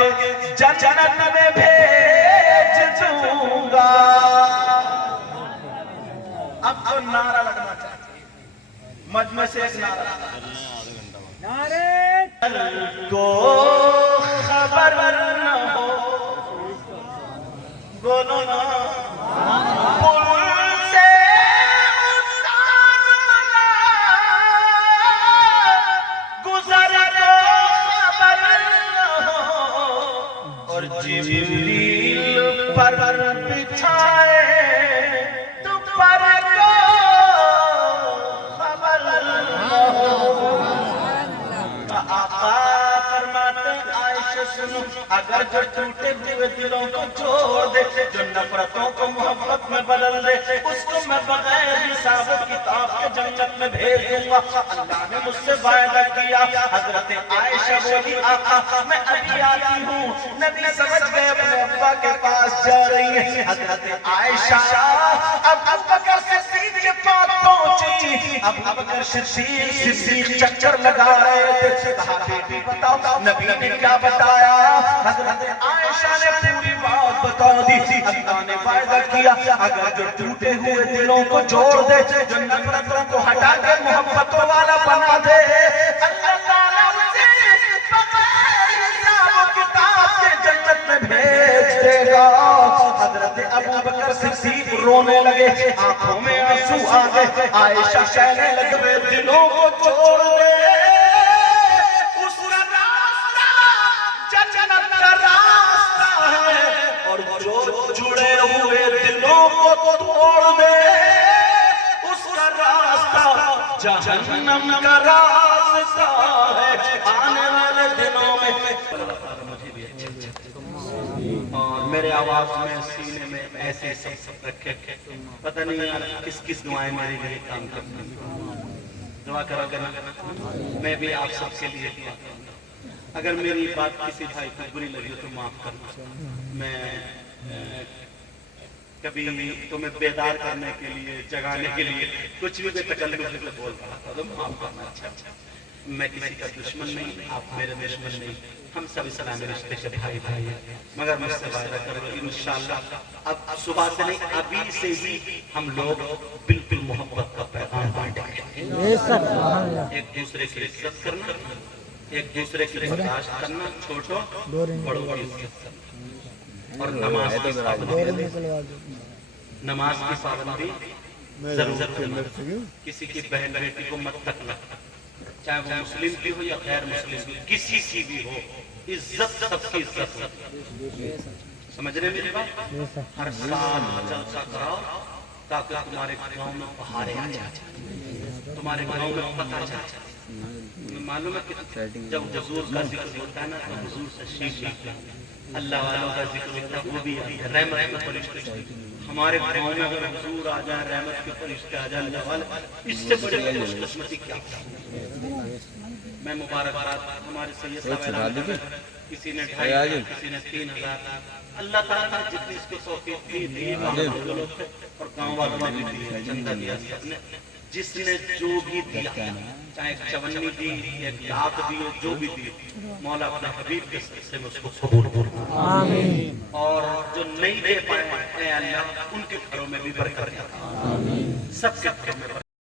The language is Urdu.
کے جنت میں بھیج دوں گا. اب تو نعرہ لگنا چاہیے مجمع سے ایک نعرہ کو خبر نہ ہو بولو نا پل سے اتارنا گزر کو خبر نہ ہو اور جبریل پر بچھائے تو پر کو خبر نہ ہو. آقا فرماتے عائشہ سنو اگر جو ٹوٹے ہوئے دلوں کو چھوڑ دے جو نفرتوں کو محبت میں بدل دے اس کو میں بغیر حساب و کتاب کے جنت میں بھیج دوں گا. اللہ نے مجھ سے وعدہ کیا. حضرت عائشہ بولی آقا میں ابھی آتی ہوں. نبی سمجھ گئے اپنے ابا کے پاس جا رہی ہیں. حضرت عائشہ اب ابوبکر صدیق کے پاس پہنچی. اب ابوبکر صدیق چکر لگا رہے تھے. کہا بیٹی بتاؤ نبی نے کیا بتایا. حضرت عائشہ نے پوری بات بتا دی. اللہ نے وعدہ کیا اگر جو ٹوٹے ہوئے دلوں کو جوڑ دے جو نفرتوں کو ہٹا کے محبتوں والا بنا دے اللہ تعالیٰ اسے بغیر حساب و کتاب کے جنت میں بھیج دے گا. حضرت ابوبکر صدیق رونے لگے آنکھوں میں آنسو آ گئے. عائشہ کہنے لگے دلوں کو چھوڑ دے جڑے ہوئے دلوں کو توڑ دے اس کا راستہ جہنم کا راستہ ہے. آنے والے دنوں میں مجھے بھی اچھا اور میرے آواز میں سینے میں ایسے سب رکھے پتہ نہیں کس کس دعائیں میرے لیے کام کرتی ہیں. دعا کرو گے نا میں بھی آپ سب کے لیے دعا کروں. اگر میری بات کسی بھائی کو بری لگی تو معاف کرنا. میں کبھی تمہیں بیدار کرنے کے لیے جگانے کے لیے کچھ بھی بے تکلف سے بول رہا تھا تو معاف کرنا. اچھا میں کسی کا دشمن نہیں آپ میرے دشمن نہیں ہم سب اسلامی رشتے کے بھائی بھائی ہیں. مگر مجھ سے وعدہ کرو انشاءاللہ اب صبح سے نہیں ابھی سے ہی ہم لوگ بالکل محبت کا پیغام بانٹیں گے. ایک دوسرے کی عزت کرنا ایک دوسرے کی برداشت کرنا چھوٹو بڑوں کی عزت کرنا اور نماز کی پابندی ضرور کرنا. کسی کی بہن بیٹی کو مت تکنا چاہے وہ مسلم کی ہو یا غیر مسلم کی کسی کی بھی ہو عزت سب کی عزت ہو. سمجھ رہے میری بات. ہر سال جلسہ کراؤ تاکہ تمہارے گاؤں میں بہاریں آ جائیں تمہارے گاؤں میں فتح آ جائے. معلوم ہے کہ جب حضور کا ذکر ہوتا ہے نا تو حضور سے شیخ لگتا ہے. اللہ والوں کا ذکر ہوتا ہے وہ بھی رحمت فرشتے. ہمارے گاؤں میں اگر حضور آ جائیں رحمت کے فرشتے آ جائیں اللہ والے اس سے بڑے خوش قسمتی کیا. میں مبارکباد ہمارے سید صاحب کسی نے 2,500 کسی نے 3,000 اللہ تعالیٰ نے جتنی اس کو توفیق دی اور گاؤں والوں نے بھی دی چندہ دیا جس نے جو بھی دیا چاہے 54 دی 1,00,000 دی جو بھی دی مولا اپنے حبیب کے سے میں اس کو قبول کروں. اور جو نہیں دے پائے اے اللہ ان کے گھروں میں بھی برکت دے. سب کے گھروں میں